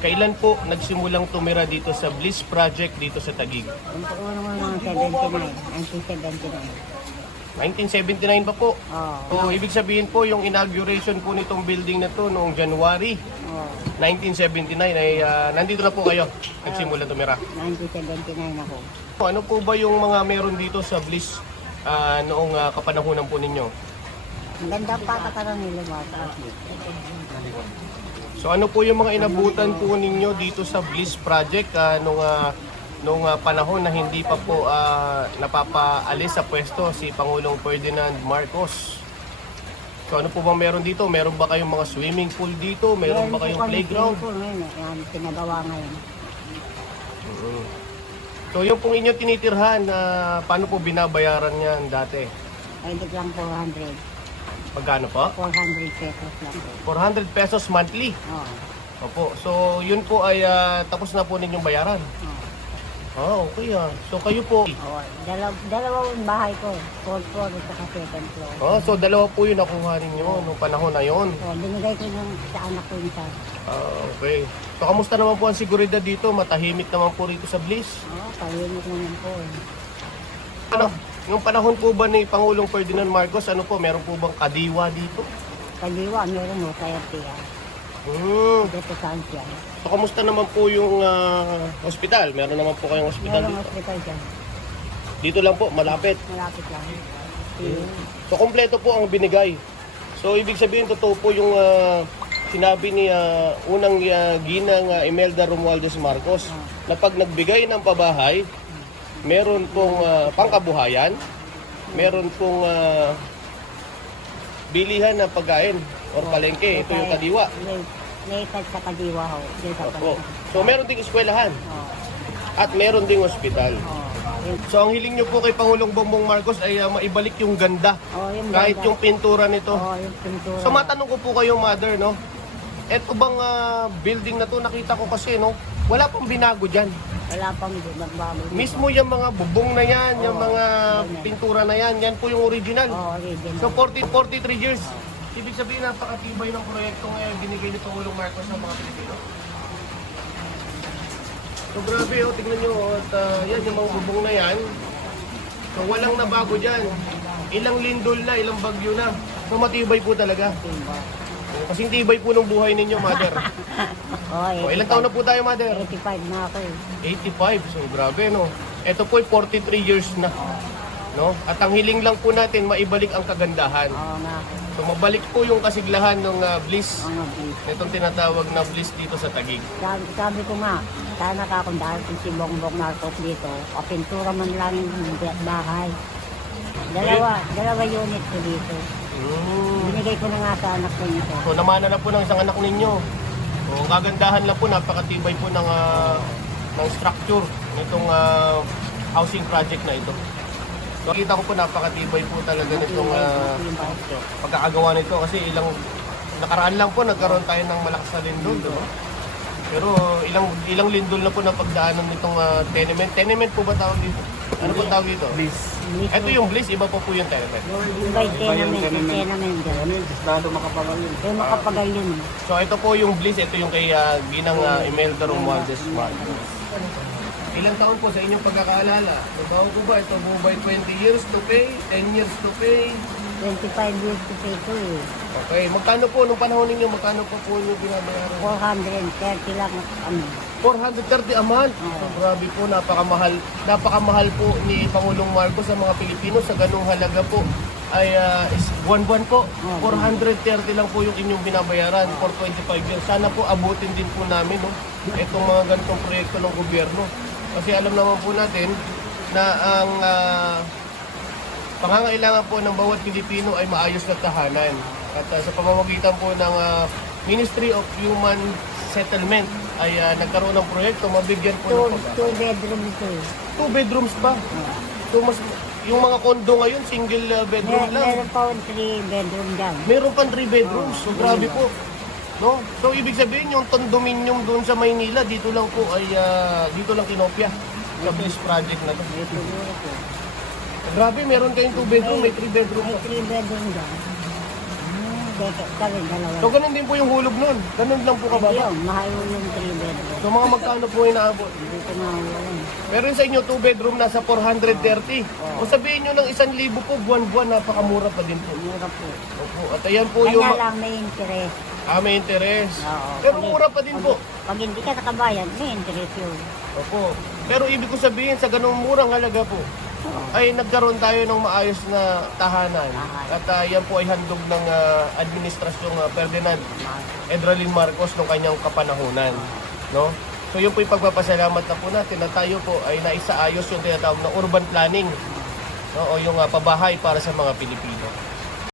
Kailan po nagsimulang tumira dito sa Bliss Project dito sa Taguig? Yung po mga 79, 1979. 1979 pa po. Oo. So, ibig sabihin po, yung inauguration po nitong building na to noong January Oo. 1979 ay nandito na po kayo. Nagsimula tumira. 1979 ako. Ano po ba yung mga meron dito sa Bliss noong kapanahunan po ninyo? Ang ganda pa kataro nila mga kapit. So ano po yung mga inabutan po ninyo dito sa Bliss Project nung panahon na hindi pa po napapaalis sa pwesto si Pangulong Ferdinand Marcos? So ano po bang meron dito? Meron ba kayong mga swimming pool dito? Meron ba kayong playground? Yan, pinagawa ngayon. So yung pong inyo tinitirhan, paano po binabayaran yan dati? Ay, hindi lang 400. Magkano po? 400 pesos lang po. 400 pesos monthly. Oo. Opo. So yun po ay tapos na po ninyong bayaran. Oo. Okay So kayo po. Oo. Dalawang bahay ko. 4th floor at saka 2nd floor. So dalawa po yung nakuha ninyo nung panahon na yon. Oo, binigay ko nung sa anak ko yung isa. Okay. So kamusta naman po ang seguridad dito? Matahimik naman po rito sa Bliss. Oo, tahimik naman po. Ano? Yung panahon po ba ni Pangulong Ferdinand Marcos, ano po, meron po bang kadiwa dito? Kaliwa, meron mo, kaya tiyan. Dito saan siya. So kamusta naman po yung hospital? Meron naman po kayong hospital Merong dito? hospital dyan. Dito lang po, malapit. Malapit lang. So kompleto po ang binigay. So ibig sabihin, totoo po yung sinabi ni unang ginang Imelda Romualdez Marcos na pag nagbigay ng pabahay, meron pong pangkabuhayan, meron pong bilihan ng pagkain or palengke. Ito yung kadiwa. May sa kadiwa ho. Dito sa Opo. So meron ding eskwelahan Oo. at meron ding ospital. Oo. So ang hiling nyo po kay Pangulong Bongbong Marcos ay maibalik yung ganda. Yung Kahit ganda. yung pintura nito. Oo, yung pintura. So matanong ko po kayo, Mother, no? Eto bang building na to, nakita ko kasi, no? Wala pang binago dyan. Wala pang magbago. Mismo yung mga bubong na yan, yung mga ganyan. pintura na yan, yan po yung original. Oo, original. So 43 years. Ibig sabihin, napakatibay ng proyekto ngayon binigay ni Pangulong Marcos sa mga Pilipino. So grabe, tignan nyo, at yan, yung mga bubong na yan. So walang nabago dyan. Ilang lindol na, ilang bagyo na. So matibay po talaga. Kasi tibay po ng buhay ninyo, Mother. Oo, Ilang taon na po tayo, Mother? 85 na ako eh. 85. So grabe, no? Ito po ay 43 years na. No? At ang hiling lang po natin, maibalik ang kagandahan. Oo nga. So mabalik po yung kasiglahan ng Bliss. Oo nga, please. Itong tinatawag na Bliss dito sa Taguig. Sabi ko nga, sana ka kung dahil kung si Bongbong Marcos dito, o pintura man lang yung bahay. Dalawa unit ko dito. Binigay ko na nga sa anak ko nito. So namana na po ng isang anak ninyo. So ang kagandahan lang po, napakatibay po ng structure nitong housing project na ito. So kita ko po napakatibay po talaga nitong pagkakagawa nito kasi nakaraan lang po nagkaroon tayo ng malakas na lindol. No? Pero ilang lindol na po na pagdaanan nitong tenement. Tenement po ba tawag dito? Ano po tawag dito? Bliss. Ito yung Bliss, iba po po yung tenement. Yung by tenement dyan. Ano yun? Lalo makapagal yun. Yung makapagal yun. So ito po yung Bliss, ito yung kay Ginang Imelda Romualdez Marcos. Ilang taon po sa inyong pagkakaalala? So bago po ba ito? Buo ba 20 years to pay? 10 years to pay? 25 years to pay ko eh. Okay, magkano po nung panahon ninyo? Magkano po po yung binabayaran? 430 lang ano. 430 a month. So, grabe po, napakamahal. Napakamahal po ni Pangulong Marcos sa mga Pilipino sa ganung halaga po ay buwan-buwan po. 430 lang po yung inyong binabayaran for 25 years. Sana po abutin din po namin itong mga ganitong proyekto ng gobyerno. Kasi alam naman po natin na ang pangangailangan po ng bawat Pilipino ay maayos na tahanan. At sa pamamagitan po ng Ministry of Human Settlement ay nagkaroon ng proyekto, mabigyan po ng pag-aaral. 2 bedroom ito eh. 2 bedrooms pa. So yung mga kondo ngayon, single bedroom lang. Meron pa 3 bedroom dyan. Meron pang 3 bedrooms. So grabe po. No? So ibig sabihin yung condominium doon sa Maynila, dito lang po ay dito lang kinopya sa Bliss Project na to. Siguro po. Grabe, meron kayong 2 bedroom, may 3 bedroom May pa. 3 bedroom dyan. Kami, dalawa. So, ganun din po yung hulog nun. Ganun lang po Hindi kababa. yun, mahal mo yung 3 bedroom. So, mga magkano po inaabot? Hindi ko na wala. Pero yun sa inyo, 2 bedroom nasa 430. O sabihin nyo ng 1,000 po, buwan-buwan, napakamura pa din po. Mura po. Opo. At ayan po Kaya yung... lang may interest. May interest. Oo. Pero mura pa din po. Pag hindi ka nakabayad, may interest yun. Opo. Pero ibig ko sabihin, sa ganung murang halaga po, Oo. ay nagkaroon tayo ng maayos na tahanan. Tahanan. At yan po ay handog ng administrasyong Ferdinand Edralin Marcos ng kanyang kapanahunan. No? So yun po yung pagpapasalamat na po natin na tayo po ay naisaayos yung tinatawag na urban planning. No? O yung pabahay para sa mga Pilipino.